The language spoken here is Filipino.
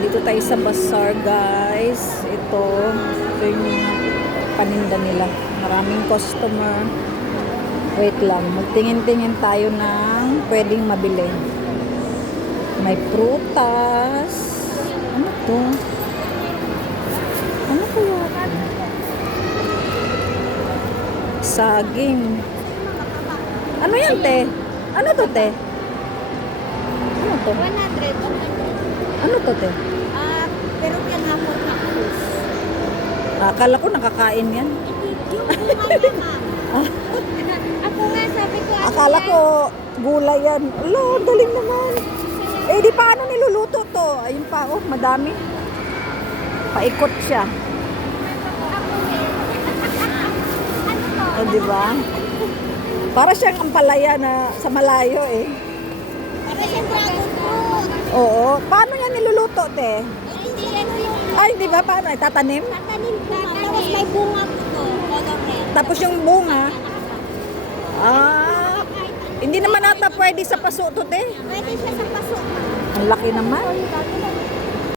Dito tayo sa bazaar, guys. Ito yung paninda nila. Maraming customer. Wait lang. Magtingin-tingin tayo ng pwedeng mabili. May prutas. Ano to? Ano to? Saging. Ano yan, te? Ano to, te? Ano to? 100. Ano to, te? Pero yan hapon na krus. Akala ko nakakain yan. Yung bunga na, ma'am. Ako nga, sabi ko, ano Akala yan? ko gulay yan. Alo, galing naman. Eh, di paano niluluto to? Ayun pa, oh, madami. Paikot siya. Oh, di ba? Para siyang ampalaya na sa malayo eh. Para siyang dragon fruit. Oo. Paano yan niluluto, te? Hindi yan yung Ay, di ba? Paano? Tatanim? tatanim ka. Tapos may bunga ko. Color red. Tapos yung bunga. Hindi naman ata pwede sa paso to, te. Pwede siya sa paso. Ang laki naman.